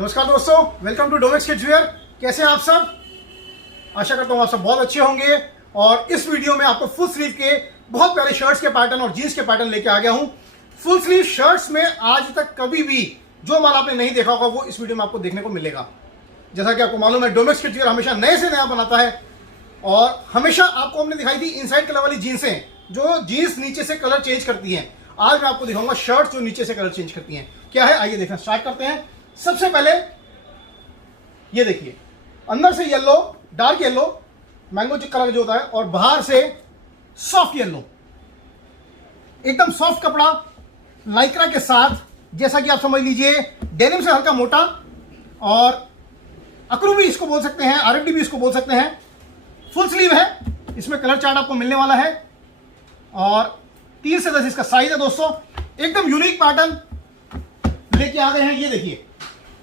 नमस्कार दोस्तों, welcome to Domex kids where. कैसे हैं आप सब? आशा करता हूँ आप सब बहुत अच्छे होंगे। और इस वीडियो में आपको फुल स्लीव के बहुत प्यारे शर्ट्स के पैटर्न और जीन्स के पैटर्न लेके आ गया हूँ। फुल स्लीव शर्ट्स में आज तक कभी भी जो माल आपने नहीं देखा होगा वो इस वीडियो में आपको देखने को मिलेगा। जैसा कि आपको मालूम है, डोमेक्स किड्स वेयर हमेशा नए से नया बनाता है और हमेशा आपको हमने दिखाई थी इनसाइड कलर वाली जीन्सें, जो जीन्स नीचे से कलर चेंज करती हैं। आज मैं आपको दिखाऊंगा शर्ट जो नीचे से कलर चेंज करती हैं। क्या है, आइए देखना स्टार्ट करते हैं। सबसे पहले ये देखिए, अंदर से yellow, dark yellow mango colour जो होता है, और बाहर से सॉफ्ट येलो, एकदम सॉफ्ट कपड़ा लाइक्रा के साथ। जैसा कि आप समझ लीजिए, डेनिम से हल्का मोटा, और अकरू भी इसको बोल सकते हैं, आरएफडी भी इसको बोल सकते हैं। फुल स्लीव है, इसमें कलर चार्ट आपको मिलने वाला है और 3 से 10 इसका साइज है। दोस्तों एकदम यूनिक पैटर्न लेके आ गए हैं। ये देखिए,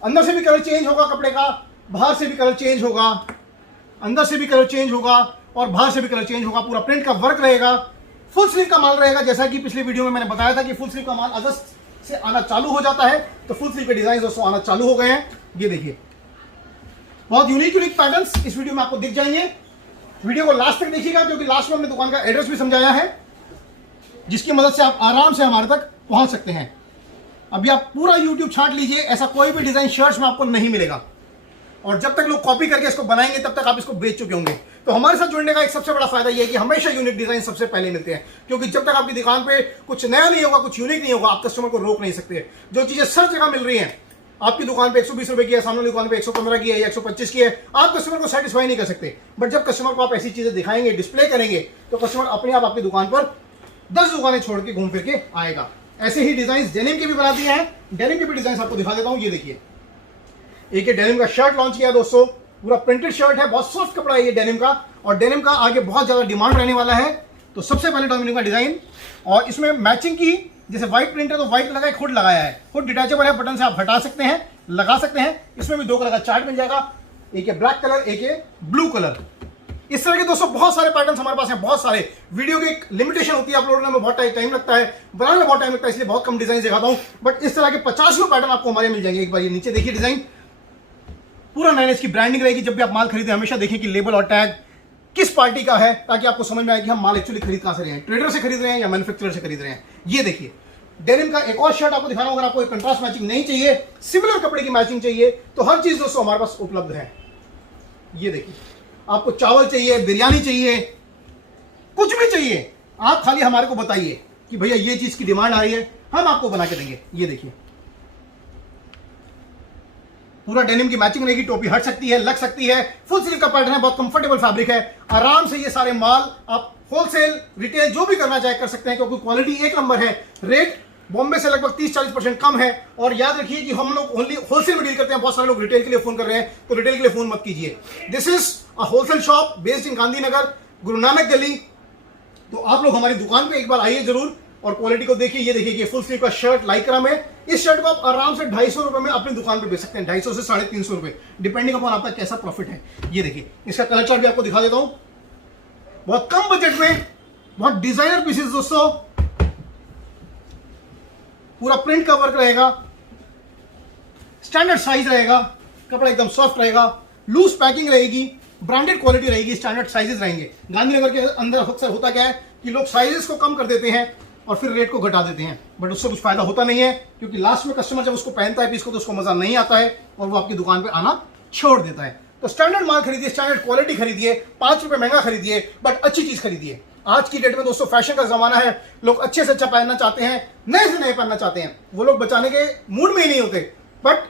अंदर से भी कलर चेंज होगा कपड़े का, बाहर से भी कलर चेंज होगा, अंदर से भी कलर चेंज होगा और बाहर से भी कलर चेंज होगा। पूरा प्रिंट का वर्क रहेगा, फुल स्लीव का माल रहेगा। जैसा कि पिछले वीडियो में मैंने बताया था कि फुल स्लीव का माल अगस्त से आना चालू हो जाता है, तो फुल स्लीव के डिजाइन दोस्तों आना चालू हो गए हैं। ये देखिए, बहुत यूनिक पैटर्न्स इस वीडियो में आपको दिख जाएंगे। वीडियो को लास्ट तक देखिएगा, क्योंकि लास्ट में हमने दुकान का एड्रेस भी समझाया है, जिसकी मदद से आप आराम से हमारे तक पहुंच सकते हैं। अभी आप पूरा YouTube छांट लीजिए, ऐसा कोई भी डिजाइन शर्ट्स में आपको नहीं मिलेगा। और जब तक लोग कॉपी करके इसको बनाएंगे तब तक आप इसको बेच चुके होंगे। तो हमारे साथ जुड़ने का एक सबसे बड़ा फायदा यह है कि हमेशा यूनिक डिजाइन सबसे पहले मिलते हैं, क्योंकि जब तक आपकी दुकान पे कुछ नया नहीं होगा, कुछ यूनिक नहीं होगा, आप कस्टमर को रोक नहीं सकते। जो चीजें सब जगह मिल रही हैं, आपकी दुकान पे 120 रुपए की है, सामने दुकान पे 115 की है या 125 की है, आप कस्टमर को सेटिस्फाई नहीं कर सकते। बट जब कस्टमर को आप ऐसी चीजें दिखाएंगे, डिस्प्ले करेंगे, तो कस्टमर अपने आप आपकी दुकान पर 10 दुकानें छोड़ के घूम फिर के आएगा। ऐसे ही डिजाइन डेनिम के भी बना दिए हैं। डेनिम के भी डिजाइन आपको दिखा देता हूं। ये देखिए, एक डेनिम का शर्ट लॉन्च किया दोस्तों, पूरा प्रिंटेड शर्ट है, बहुत सॉफ्ट कपड़ा है ये डेनिम का, और डेनिम का आगे बहुत ज्यादा डिमांड रहने वाला है। तो सबसे पहले डेनिम का डिजाइन, और इसमें मैचिंग की, जैसे व्हाइट प्रिंट है तो व्हाइट कलर का एक हुड लगाया है। हुड डिटैचेबल है, बटन से आप हटा सकते हैं, लगा सकते हैं। इसमें भी 2 कलर का चार्ट मिल जाएगा, एक है ब्लैक कलर, एक है ब्लू कलर। इस तरह के दोस्तों बहुत सारे पैटर्न्स हमारे पास हैं, बहुत सारे। वीडियो की एक लिमिटेशन होती है, अपलोड करने में बहुत टाइम लगता है, बनाने में बहुत टाइम लगता है, इसलिए बहुत कम डिजाइन दिखाता हूं। बट इस तरह के 50 पैटर्न आपको हमारे मिल जाएंगे। एक बार ये नीचे देखिए, डिजाइन पूरा 9 इंच की ब्रांडिंग रहेगी। जब भी आप माल खरीदें हमेशा देखें कि लेबल और टैग किस पार्टी का है, ताकि आपको समझ में आए कि हम माल एक्चुअली खरीद कहां से रहे हैं, ट्रेडर से खरीद रहे हैं या मैन्युफैक्चरर से खरीद रहे हैं। ये देखिए, डेनिम का एक और शर्ट आपको दिखा रहा हूं। अगर आपको कंट्रास्ट मैचिंग नहीं चाहिए, सिमिलर कपड़े की मैचिंग चाहिए, तो हर चीज दोस्तों हमारे पास उपलब्ध है। ये देखिए, आपको चावल चाहिए, बिरयानी चाहिए, कुछ भी चाहिए, आप खाली हमारे को बताइए कि भैया ये चीज की डिमांड आ रही है, हम आपको बना के देंगे। ये देखिए, पूरा डेनिम की मैचिंग रहेगी, टोपी हट सकती है, लग सकती है, फुल स्लीव का पैटर्न है, बहुत कंफर्टेबल फैब्रिक है। आराम से ये सारे माल आप होलसेल, रिटेल जो भी करना चाहे कर सकते हैं, क्योंकि क्वालिटी एक नंबर है। रेट बॉम्बे से लगभग 30-40% कम है। और याद रखिए कि हम लोग ओनली होलसेल में डील करते हैं। बहुत सारे लोग रिटेल के लिए फोन कर रहे हैं, तो रिटेल के लिए फोन मत कीजिए। This is a wholesale shop based in Gandhinagar, Guru Nanak गली। तो आप लोग हमारी दुकान पे एक बार आइए जरूर और क्वालिटी को देखिए। ये देखिए कि फुल स्लीव का शर्ट लाइक्रा में, इस शर्ट को आप आराम से 250 रुपए में अपनी दुकान पे बेच सकते हैं, 250 से 350 रुपए, डिपेंडिंग अपॉन आपका कैसा प्रॉफिट है। ये देखिए, इसका कलर चार्ट भी आपको दिखा देता हूं। बहुत कम बजट में बहुत डिजाइनर पीसेस दोस्तों, पूरा प्रिंट का वर्क रहेगा, स्टैंडर्ड साइज रहेगा, कपड़ा एकदम सॉफ्ट रहेगा, लूज पैकिंग रहेगी, ब्रांडेड क्वालिटी रहेगी, स्टैंडर्ड साइजेस रहेंगे। गांधीनगर के अंदर अक्सर होता क्या है कि लोग साइजेस को कम कर देते हैं और फिर रेट को घटा देते हैं, बट उससे कुछ फायदा होता नहीं है, क्योंकि लास्ट में कस्टमर जब उसको पहनता है पीस को, तो उसको मजा नहीं आता है और वो आपकी दुकान पे आना छोड़ देता है। तो स्टैंडर्ड माल खरीदिए, स्टैंडर्ड क्वालिटी खरीदिए, 5 रुपए महंगा खरीदिए, बट अच्छी चीज खरीदिए। आज की डेट में दोस्तों फैशन का जमाना है, लोग अच्छे से अच्छा पहनना चाहते हैं, नए से नए पहनना चाहते हैं। वो लोग बचाने के मूड में ही नहीं होते, बट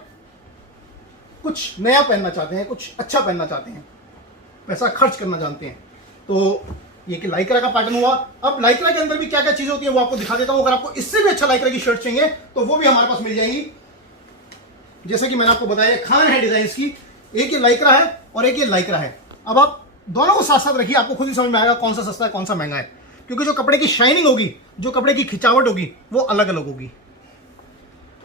कुछ नया पहनना चाहते हैं, कुछ अच्छा पहनना चाहते हैं, पैसा खर्च करना जानते हैं। तो ये कि लाइक्रा का पैटर्न हुआ। अब लाइक्रा के अंदर भी क्या क्या चीजें होती है वो आपको दिखा देता हूं। अगर आपको इससे भी अच्छा लाइक्रा की शर्ट चाहिए तो वो भी हमारे पास मिल जाएंगी। जैसे कि मैंने आपको बताया, खान है डिजाइन की, एक ये लाइक्रा है और एक ये लाइक्रा है। अब आप दोनों को साथ साथ रखिए, आपको खुद ही समझ में आएगा कौन सा सस्ता है कौन सा महंगा है, क्योंकि जो कपड़े की शाइनिंग होगी, जो कपड़े की खिंचावट होगी, वो अलग अलग होगी।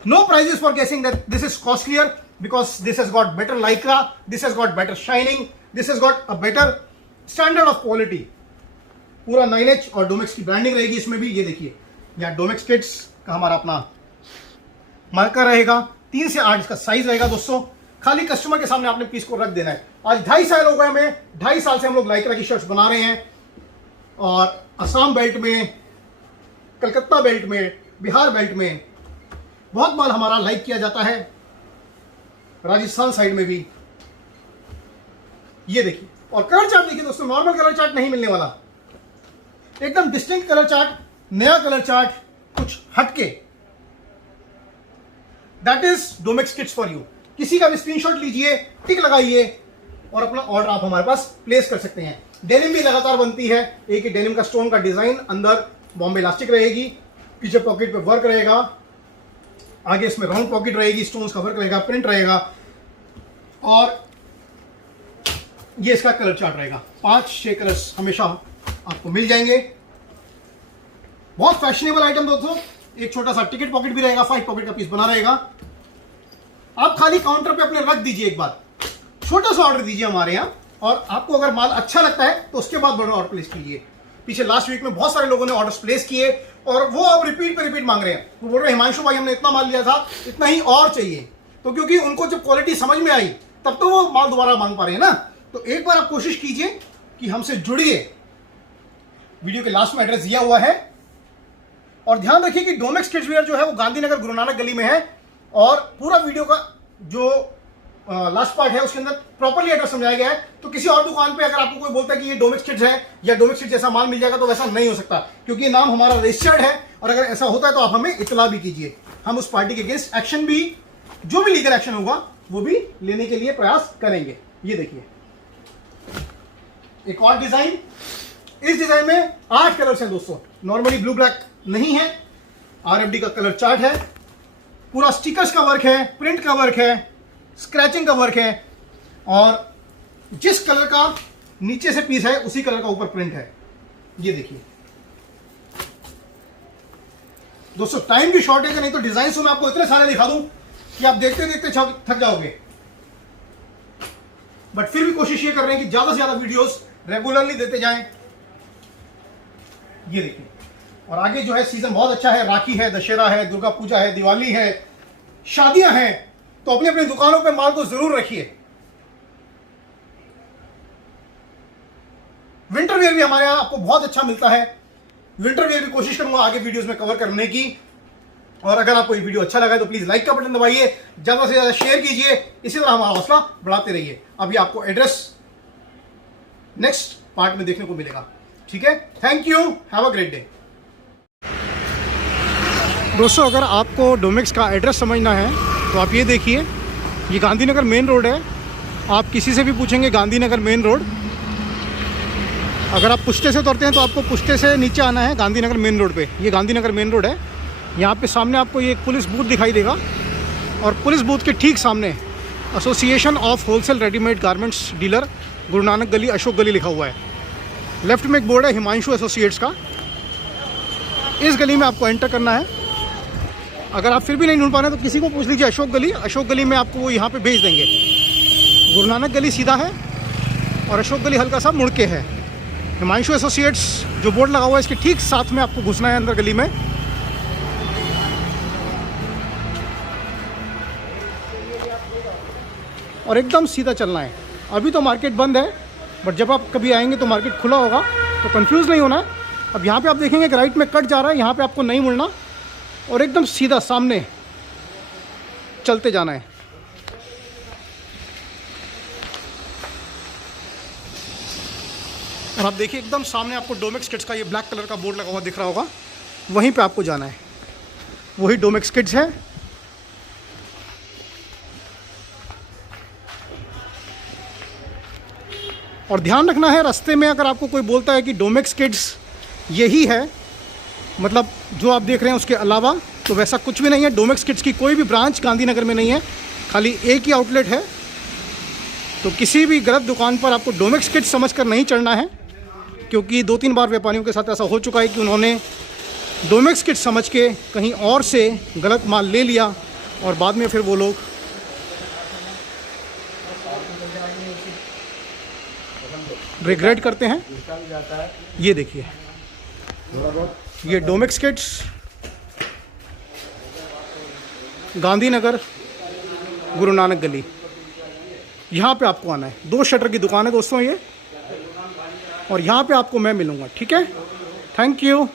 No prizes for guessing that this is costlier, because this has got better lycra, this has got better shining, this has got a better standard of quality. पूरा 9 इंच और डोमेक्स की ब्रांडिंग रहेगी इसमें भी। ये देखिए, यहाँ डोमेक्स किड्स का हमारा अपना मार्कर रहेगा, 3 से 8 इसका साइज रहेगा दोस्तों। खाली कस्टमर के सामने आपने पीस को रख देना है। आज 2.5 साल हो गए हमें, 2.5 साल से हम लोग लाइक्रा की शर्ट्स बना रहे हैं, और असम बेल्ट में, कलकत्ता बेल्ट में, बिहार बेल्ट में बहुत माल हमारा लाइक किया जाता है, राजस्थान साइड में भी। ये देखिए, और कलर चार्ट देखिए दोस्तों, नॉर्मल कलर चार्ट नहीं मिलने वाला, एकदम डिस्टिंक्ट कलर चार्ट, नया कलर चार्ट, कुछ हटके। That is Domex kids for you. किसी का भी स्क्रीनशॉट लीजिए, टिक लगाइए और अपना ऑर्डर आप हमारे पास प्लेस कर सकते हैं। डेनिम भी लगातार बनती है। एक ही डेनिम का स्टोन का डिजाइन, अंदर बॉम्बे इलास्टिक रहेगी, पीछे पॉकेट पे वर्क रहेगा, आगे इसमें राउंड पॉकेट रहेगी, स्टोन्स का वर्क रहेगा, प्रिंट रहेगा, और ये इसका कलर चार्ट रहेगा। 5-6 कलर्स हमेशा आपको मिल जाएंगे। बहुत फैशनेबल आइटम दोस्तों। एक छोटा सा टिकट पॉकेट भी रहेगा, 5 पॉकेट का पीस बना रहेगा। आप खाली काउंटर पे अपने रख दीजिए, एक बार छोटा सा ऑर्डर दीजिए हमारे यहाँ, और आपको अगर माल अच्छा लगता है तो उसके बाद बड़ा ऑर्डर प्लेस कीजिए। पीछे लास्ट वीक में बहुत सारे लोगों ने ऑर्डर प्लेस किए और वो अब रिपीट पे रिपीट मांग रहे हैं। वो बोल रहे हैं हिमांशु भाई हमने इतना माल लिया था, इतना ही और चाहिए। तो क्योंकि उनको जब क्वालिटी समझ में आई तब तो वो माल दोबारा मांग पा रहे हैं ना। तो एक बार आप कोशिश कीजिए कि हमसे जुड़िए। वीडियो के लास्ट में एड्रेस दिया हुआ है, और ध्यान रखिए कि डोमेक्स किड्स वेयर जो है वो गांधीनगर गुरु नानक गली में है, और पूरा वीडियो का जो लास्ट पार्ट है उसके अंदर प्रॉपर्ली एड्रेस समझाया गया है। तो किसी और दुकान पे अगर आपको कोई बोलता है कि ये डोमेक्स किड्स है या डोमेक्स किड्स जैसा माल मिल जाएगा, तो वैसा नहीं हो सकता, क्योंकि ये नाम हमारा रजिस्टर्ड है। और अगर ऐसा होता है तो आप हमें इतला भी कीजिए, हम उस पार्टी के अगेंस्ट एक्शन भी, जो भी लीगल एक्शन होगा वो भी लेने के लिए प्रयास करेंगे। ये देखिए एक और डिजाइन। इस डिजाइन में 8 कलर्स हैं दोस्तों। नॉर्मली ब्लू ब्लैक नहीं है, RFD का कलर चार्ट है, पूरा स्टिकर्स का वर्क है, प्रिंट का वर्क है, स्क्रैचिंग का वर्क है, और जिस कलर का नीचे से पीस है उसी कलर का ऊपर प्रिंट है। ये देखिए दोस्तों, टाइम की शॉर्टेज है, नहीं तो डिजाइन मैं आपको इतने सारे दिखा दूं कि आप देखते देखते थक जाओगे। बट फिर भी कोशिश ये कर रहे हैं कि ज्यादा से ज्यादा वीडियोस रेगुलरली देते जाएं। ये देखिए, और आगे जो है सीजन बहुत अच्छा है, राखी है, दशहरा है, दुर्गा पूजा है, दिवाली है, शादियां हैं, तो अपनी अपनी दुकानों पे माल को जरूर रखिए। विंटर वेयर भी हमारे यहां आपको बहुत अच्छा मिलता है। विंटर वेयर भी कोशिश करूंगा आगे वीडियोस में कवर करने की। और अगर आपको ये वीडियो अच्छा लगा तो प्लीज लाइक का बटन दबाइए, ज्यादा से ज्यादा शेयर कीजिए, इसी तरह हमारा हौसला बढ़ाते रहिए। अभी आपको एड्रेस नेक्स्ट पार्ट में देखने को मिलेगा। ठीक है, thank you, have a great day. दोस्तों, अगर आपको डोमेक्स का एड्रेस समझना है तो आप ये देखिए, ये गांधीनगर मेन रोड है। आप किसी से भी पूछेंगे गांधीनगर मेन रोड, अगर आप पुश्ते से उतरते हैं तो आपको पुश्ते से नीचे आना है गांधीनगर मेन रोड पे। ये गांधीनगर मेन रोड है। यहाँ पे सामने आपको ये एक पुलिस बूथ दिखाई देगा, और पुलिस बूथ के ठीक सामने association of wholesale readymade garments dealer Guru Nanak गली, अशोक गली लिखा हुआ है। लेफ्ट में एक बोर्ड है हिमांशु एसोसिएट्स का। इस गली में आपको एंटर करना है। अगर आप फिर भी नहीं ढूंढ पा रहे तो किसी को पूछ लीजिए अशोक गली। अशोक गली में आपको वो यहाँ पे भेज देंगे। गुरु नानक गली सीधा है और अशोक गली हल्का सा मुड़ के है। हिमांशु एसोसिएट्स जो बोर्ड लगा हुआ है इसके ठीक साथ में आपको घुसना है अंदर गली में। और एकदम सीधा चलना है। अभी तो मार्केट बंद है, बट जब आप कभी आएंगे तो मार्केट खुला होगा, तो कंफ्यूज नहीं होना है। अब यहाँ पे आप देखेंगे कि राइट में कट जा रहा है, यहाँ पे आपको नहीं मुड़ना और एकदम सीधा सामने चलते जाना है। और आप देखिए एकदम सामने आपको डोमेक्स किड्स का ये ब्लैक कलर का बोर्ड लगा हुआ दिख रहा होगा, वहीं पे आपको जाना है। वही डोमेक्स किड्स है। और ध्यान रखना है, रास्ते में अगर आपको कोई बोलता है कि डोमेक्स किड्स यही है, मतलब जो आप देख रहे हैं उसके अलावा, तो वैसा कुछ भी नहीं है। डोमेक्स किड्स की कोई भी ब्रांच गांधीनगर में नहीं है, खाली एक ही आउटलेट है। तो किसी भी गलत दुकान पर आपको डोमेक्स किड्स समझकर नहीं चढ़ना है, क्योंकि 2-3 बार व्यापारियों के साथ ऐसा हो चुका है कि उन्होंने डोमेक्स किड्स समझ के कहीं और से गलत माल ले लिया और बाद में फिर वो लोग रिग्रेट करते हैं। ये देखिए, ये डोमेक्स किड्स गांधीनगर गुरु नानक गली, यहाँ पे आपको आना है। 2 शटर की दुकान है दोस्तों ये, और यहाँ पे आपको मैं मिलूँगा, ठीक है। Thank you.